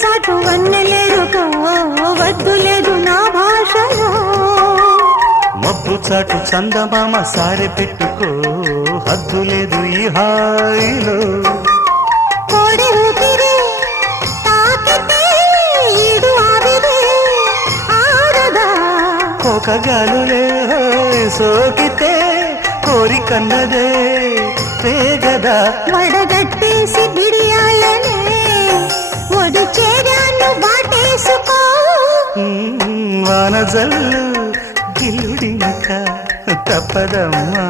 చాటు వన్నెలేరుకో వద్దు లేదు నా భాషలో మబ్బు చాటు చందమామ సారె పెట్టుకో హద్దు లేదు ఈ హాయిలో కోడి ఊపిరి తాకితే ఈడు ఆవిరి ఆడదా ఒక గాలులే సోకితే కోరికన్నదే పేగదా వడగట్టేసి బిడియాలనే ఒడి చేరాను వాటేసుకో వానజల్లు గిల్లుడినక తప్పదమ్మా